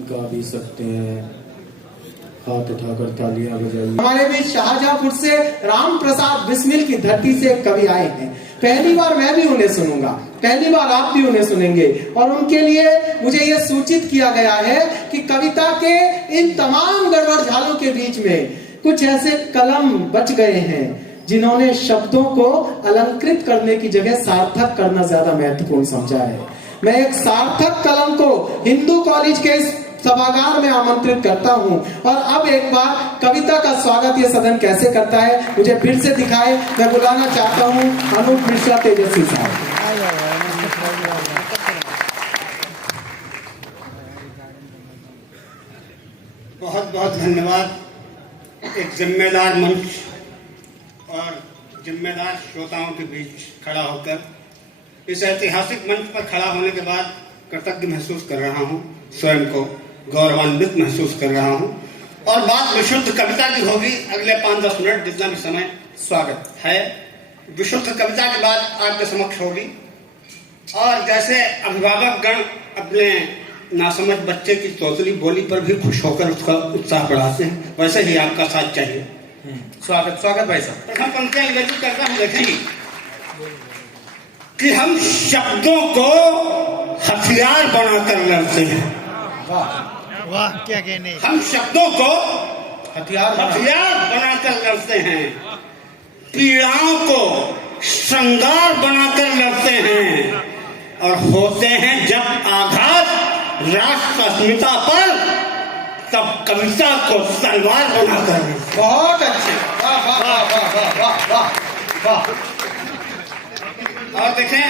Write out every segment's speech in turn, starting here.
गा भी सकते हैं, हाथ उठाकर तालियां बजाइए। हमारे बीच शाहजहांपुर से राम प्रसाद बिस्मिल की धरती से कवि आए हैं। पहली बार मैं भी उन्हें सुनूंगा, पहली बार आप भी उन्हें सुनेंगे, और उनके लिए मुझे यह सूचित किया गया है कि कविता के इन तमाम गड़बड़ झालों के बीच में कुछ ऐसे कलम बच गए हैं जिन्होंने शब्दों को अलंकृत करने की जगह सार्थक करना ज्यादा महत्वपूर्ण समझा है। मैं एक सार्थक कलम को हिंदू कॉलेज के इस सभागार में आमंत्रित करता हूं, और अब एक बार कविता का स्वागत ये सदन कैसे करता है मुझे फिर से दिखाए। मैं बुलाना चाहता हूं अनूप मिश्रा तेजस्वी साहब। बहुत बहुत धन्यवाद। एक जिम्मेदार मंच और जिम्मेदार श्रोताओं के बीच खड़ा होकर इस ऐतिहासिक मंच पर खड़ा होने के बाद कृतज्ञ महसूस कर रहा हूं, स्वयं को गौरवान्वित महसूस कर रहा हूं। और बात विशुद्ध कविता की होगी। अगले 5-10 मिनट जितना भी समय स्वागत है, विशुद्ध कविता की बात आपके समक्ष होगी। और जैसे अभिभावक गण अपने नासमझ बच्चे की तोतली बोली पर भी खुश होकर उसका उत्साह बढ़ाते हैं, वैसे ही आपका साथ चाहिए। स्वागत स्वागत भाई साहब। प्रथम पंक्तियां निवेदित करता हूं, देखेंगे कि हम शब्दों को हथियार बनाकर लड़ते हैं। वाह क्या कहने। हम शब्दों को हथियार बनाकर लड़ते हैं, पीड़ाओं को श्रृंगार बनाकर लड़ते हैं, और होते हैं जब आघात राष्ट्र अस्मिता पर, तब कविता को तलवार बनाकर। बहुत अच्छे, वाह वाह वाह वाह वाह वाह वाह। और देखें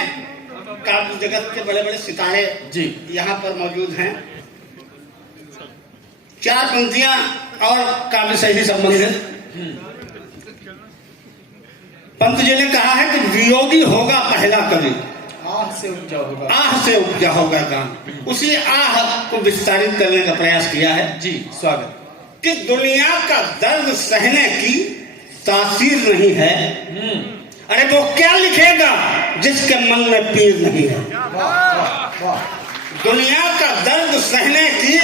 काव्य जगत के बड़े बड़े सितारे जी यहाँ पर मौजूद हैं। 4 पंक्तियां और काव्य से ही संबंधित। पंत जी ने कहा है कि वियोगी होगा पहला कवि, आह से उपजा होगा, आह से उपजा होगा काम। उसी आह को विस्तारित करने का प्रयास किया है। जी स्वागत। कि दुनिया का दर्द सहने की तासीर नहीं है, अरे वो क्या लिखेगा जिसके मन में पीर नहीं है। दुनिया का दर्द सहने की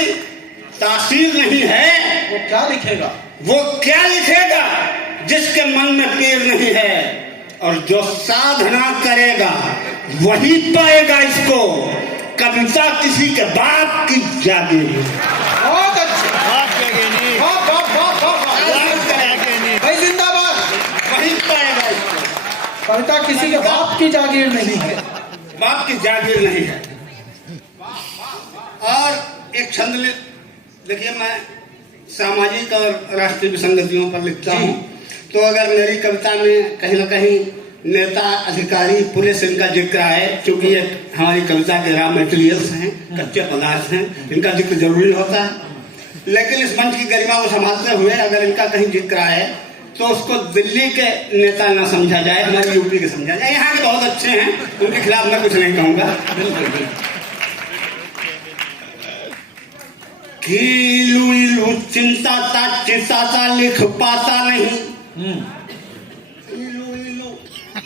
तासीर नहीं है, वो क्या लिखेगा, वो क्या लिखेगा जिसके मन में पीर नहीं है। और जो साधना करेगा वही पाएगा इसको, कविता किसी के बाप की जागीर है। बहुत अच्छे, भाई जिंदाबाद। वही पाएगा इसको, कविता किसी के बाप की जागीर नहीं है, बाप की जागीर नहीं है। और एक छंद देखिए, मैं सामाजिक और राष्ट्रीय विसंगतियों पर लिखता हूँ, तो अगर मेरी कविता में कहीं ना कहीं नेता, अधिकारी, पुलिस इनका जिक्र आए, क्योंकि ये हमारी कविता के रॉ मटेरियल्स हैं, कच्चे पदार्थ हैं, इनका जिक्र जरूरी होता है। लेकिन इस मंच की गरिमा को संभालते हुए अगर इनका कहीं जिक्र आए तो उसको दिल्ली के नेता ना समझा जाए, हमारे यूपी के समझा जाए। यहाँ के बहुत अच्छे हैं, उनके खिलाफ मैं कुछ नहीं कहूंगा। बिल्कुल कीलू चिंता लिख पाता नहीं,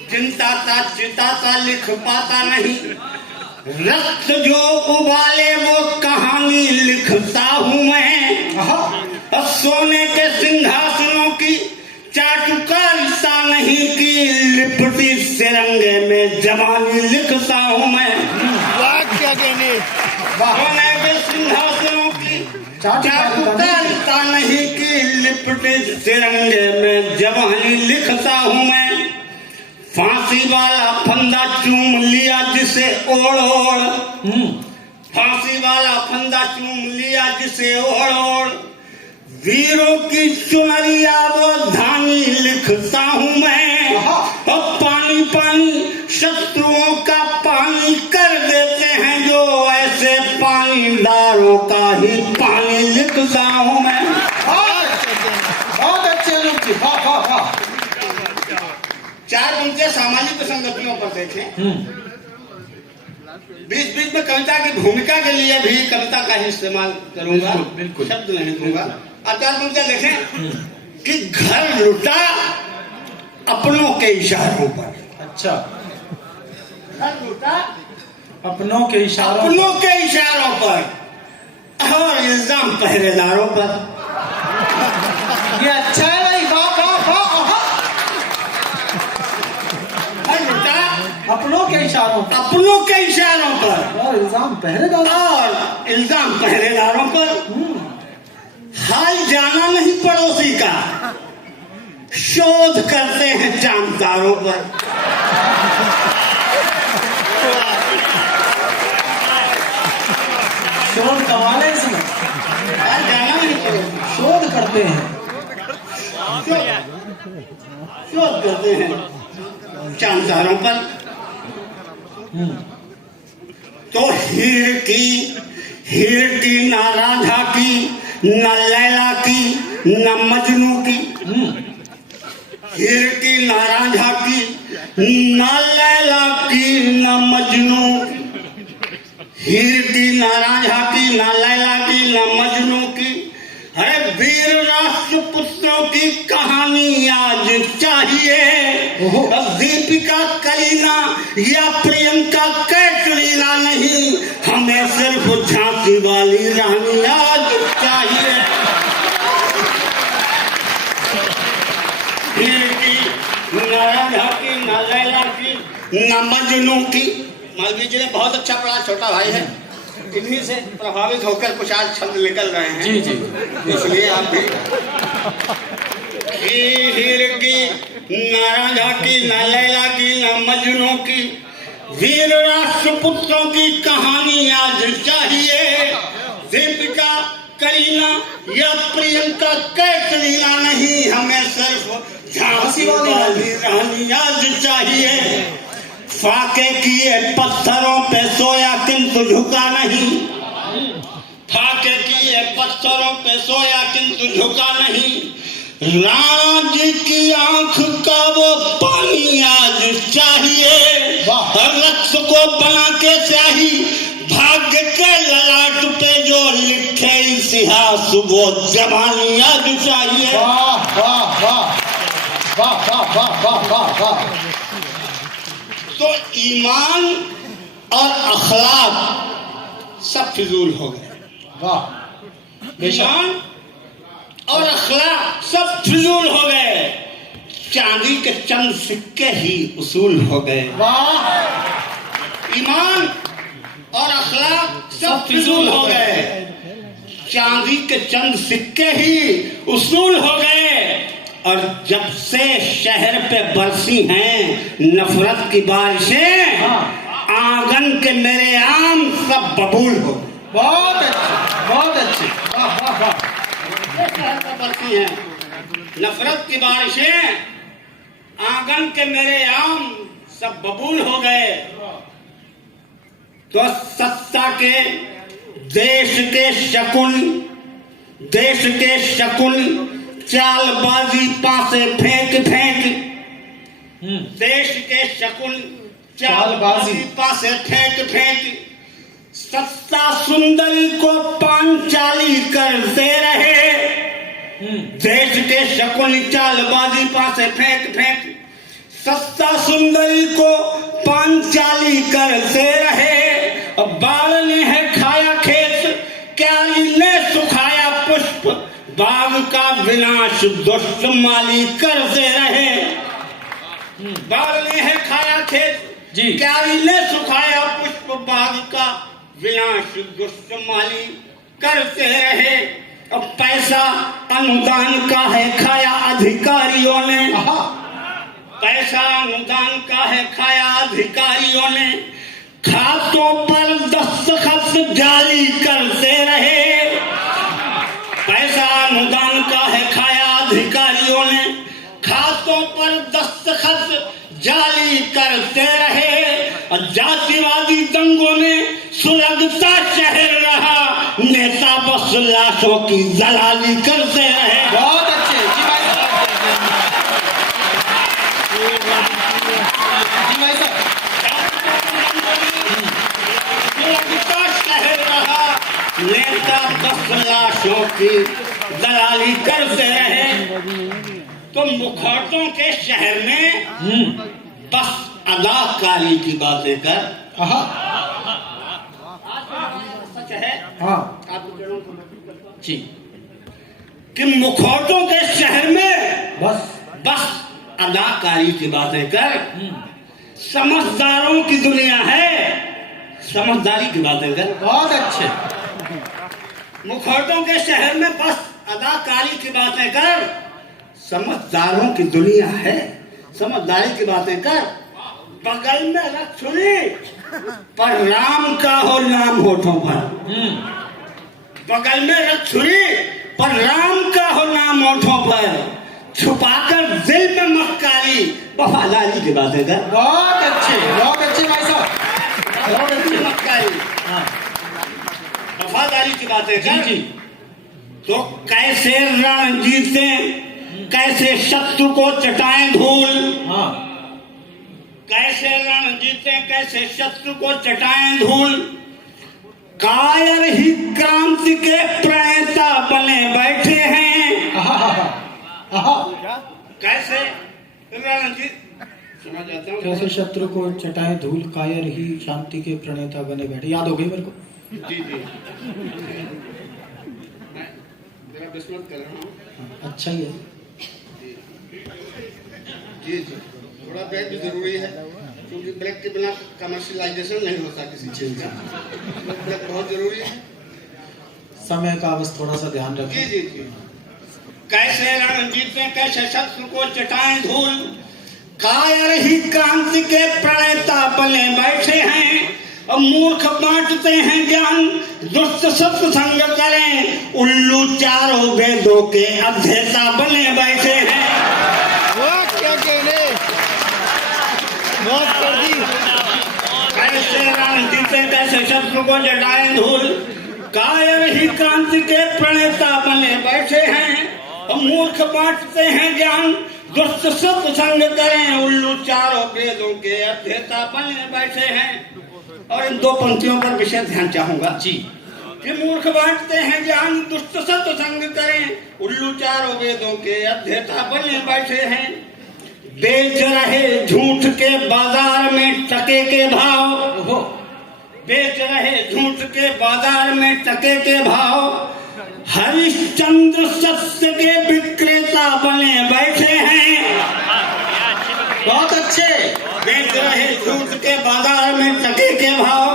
चिंता लिख पाता नहीं, रक्त जो उबाले वो कहानी लिखता हूँ मैं। और सोने के सिंहासनों की चाटुकारिता नहीं की लिपटी तिरंगे में जवानी लिखता हूँ मैं। वाह क्या कहने। सोने के सिंहासनों की चाटुकारिता नहीं की लिपटी तिरंगे में जवानी लिखता हूँ मैं। फांसी वाला फंदा चूम लिया जिसे ओढ़ ओढ़, फांसी वाला फंदा चूम लिया जिसे ओढ़ ओढ़, वीरों की चुनरिया वो धानी लिखता हूँ मैं। और पानी पानी शत्रुओं का पानी कर देते हैं जो, ऐसे पानीदारों का ही पानी लिखता हूँ मैं। बहुत अच्छे लोग जी, वाह वाह वाह। 4 पंक्तियां सामाजिक विसंगतियों पर देखें। बीच बीच में कविता की भूमिका के लिए भी कविता का ही इस्तेमाल करूंगा, बिल्कुल शब्द नहीं दूंगा। अब 4 पंक्तियां देखें कि घर लुटा अपनों के इशारों पर। अच्छा, घर लुटा अपनों के इशारों पर और पहरेदारों पर। ये अच्छा है भाई, वाह वाह वाह। अपनों के इशारों पर, अपनों के इशारों पर और इल्जाम पहरेदारों पर। हाल जाना नहीं पड़ोसी का, शोध करते हैं जानदारों पर। शोध कमाले इसमें, हाल जाना नहीं पड़ोसी, शोध करते हैं, शोध करते हैं जानदारों पर। तो हीर की ना राधा की, न लैला की, न मजनू की। हीर की ना राधा की, न लैला की, न मजनू। हीर की ना राधा की, न लैला की, न मजनू की। अरे वीर राष्ट्रपुत्रों की कहानी आज चाहिए। दीपिका करीना या प्रियंका कैटरीना नहीं, हमें सिर्फ झांसी वाली रानी आज चाहिए। हीर की न राधा की, न लैला की, न मजनू की। मालवीय जी ने बहुत अच्छा पढ़ा, छोटा भाई है, इन्हीं से प्रभावित होकर कुछ आज शब्द निकल रहे हैं। जी जी, इसलिए आप भी हीर की न राधा की, न लैला की, न मजनू की। वीर राष्ट्रपुत्रों की कहानी आज चाहिए। दीपिका करीना या प्रियंका कैटरीना नहीं, हमें सिर्फ झांसी वाली रानी आज चाहिए। फाके किए पत्थरों पे सोया किंतु झुका नहीं। फाके किए पत्थरों पे सोया किंतु झुका नहीं। राणा जी की आंख का वो पानी आज चाहिए। रक्त को बना के स्याही, भाग्य के ललाट पे जो लिखे इतिहास, वो जवानी आज चाहिए। वाह वाह वाह वाह वाह वाह वाह वाह वाह। तो ईमान और अखलाक सब फिजूल हो गए। वाह, ईमान और अखलाक सब फिजूल हो गए। चांदी के चंद सिक्के ही उसूल हो गए। वाह, ईमान और अखलाक सब फिजूल हो गए। चांदी के चंद सिक्के ही उसूल हो गए। और जब से शहर पे बरसी हैं नफरत की बारिशें, आंगन के मेरे आम सब बबूल हो। बहुत अच्छे, बहुत अच्छे, वाह वाह वाह। शहर पे बरसी हैं नफरत की बारिशें, आंगन के मेरे आम सब बबूल हो गए। तो सत्ता के देश के शकुन चालबाजी पासे फेंक फेंक। देश के शकुन चालबाजी पासे फेंक फेंक। सत्ता सुंदरी को पांचाली करते रहे। देश के शकुन चालबाजी पासे फेंक फेंक। सत्ता सुंदरी को पांचाली करते रहे। बाल ने है खाया खेत, क्यारी ने सुखाया पुष्प। बाग का विनाश दुष्ट माली करते रहे। बाल ने है खाया खेत, क्यारी ने सुखाया पुष्प। बाग का विनाश दुष्ट माली करते रहे। अब पैसा अनुदान का है खाया अधिकारियों ने। पैसा अनुदान का है खाया अधिकारियों ने। खातों पर दस्तखत जाली करते रहे। पैसा अनुदान का है खाया अधिकारियों ने। खातों पर दस्तखत जाली करते रहे। और जातिवादी दंगों ने सुलगता शहर रहा। नेता बस लाशों की दलाली करते रहे। बहुत अच्छे जी भाई साहब, जी भाई साहब। सुलगता शहर रहा, नेता बस लाशों की दलाली करते रहे। तो मुखौटों के शहर में बस अदाकारी की बातें कर। आहा, सच है हाँ जी, कि मुखौटों के शहर में बस अदाकारी की बातें कर, समझदारों की दुनिया है, समझदारी की बातें कर। बहुत अच्छे। मुखौटों के शहर में बस अदाकारी की बातें कर, समझदारों की दुनिया है, समझदारी की बातें कर। बगल में रख छुरी, पर राम का हो नाम होठों पर। बगल में रख छुरी, पर राम का हो नाम होठों पर। छुपाकर दिल में मक्कारी, वफादारी की बातें कर। बहुत अच्छे भाई साहब, बहुत अच्छे। मक्कारी, वफादारी की बातें कर। जी। तो कैसे रण जीते, कैसे शत्रु को चटाएं धूल। हाँ, कैसे रण जीते, कैसे शत्रु को चटाएं धूल। कायर ही क्रांति के प्रणेता बने बैठे हैं। कैसे रणजीत, समझ जाता हूँ। कैसे शत्रु को चटाए धूल, कायर ही शांति के प्रणेता बने बैठे। याद हो गई मेरे को। जी मैं जरा विस्मृत कर रहा हूँ। अच्छा ही है। जी, थोड़ा ब्रेक भी जरूरी है, क्योंकि ब्रेक के बिना कमर्शियलाइजेशन नहीं होता किसी चीज का। ब्रेक बहुत जरूरी है। समय का बस थोड़ा सा ध्यान रखें। जी। कैसे रण जीते, कैसे शत्रु को चटाएं धूल। कायर ही क्रांति के प्रणेता बने बैठे हैं, और मूर्ख बांटते हैं ज्ञान, दुष्ट सत्संग करें, उल्लू चारों वेदों के अध्येता बने बैठे हैं। वाह क्या कहने, बहुत कर दी। कैसे रण जीते, कैसे शत्रु को चटाएं धूल। कायर ही क्रांति के प्रणेता बने बैठे हैं, और मूर्ख बांटते हैं ज्ञान, दुष्ट सत्संग करें, उल्लू चारों वेदों के अध्येता बने बैठे हैं। और इन दो पंक्तियों पर विशेष ध्यान चाहूंगा जी, कि मूर्ख बांटते हैं ज्ञान, दुष्ट सत्संग करें, उल्लू चारों वेदों के अध्येता बने बैठे हैं। बेच रहे झूठ के बाजार में टके के भाव। बेच रहे झूठ के बाजार में टके के भाव। हरिश्चंद्र सत्य के विक्रेता बने बैठे हैं। बहुत अच्छे। बेच रहे झूठ के बाजार में टके के भाव।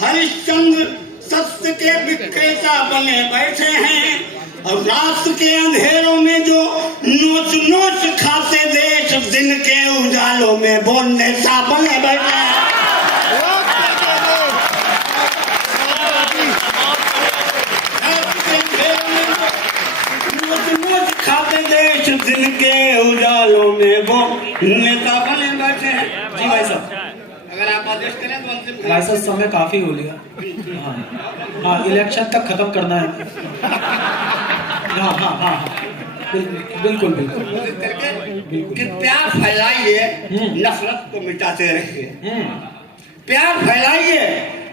हरिश्चंद्र सत्य के विक्रेता बने बैठे हैं, और रात के अंधेरों में जो नोच नोच खाते देश, दिन के उजालों में वो नेता बने बैठे हैं। खाते देश, दिन के उजालों में वो नेता बने बैठे हैं। जी भाई साहब, अगर आप आदेश करें तो अंतिम भाई साहब समय काफी हो लिया। हाँ, इलेक्शन तक खत्म करना है। हाँ, बिल्कुल। करके कि प्यार फैलाइए, नफरत को मिटाते रहिए। प्यार फैलाइए,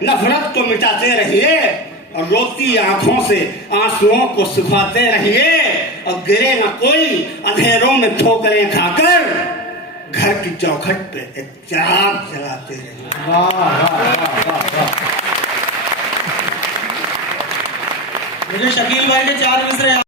नफरत को मिटाते रहिए, और रोती आंखों से आंसुओं को सुखाते रहिए, और गिरे न कोई अंधेरों में ठोकरें खाकर, घर की चौखट पे एक चिराग जलाते रहिए। वाह। मुझे शकील भाई के 4 मिसरे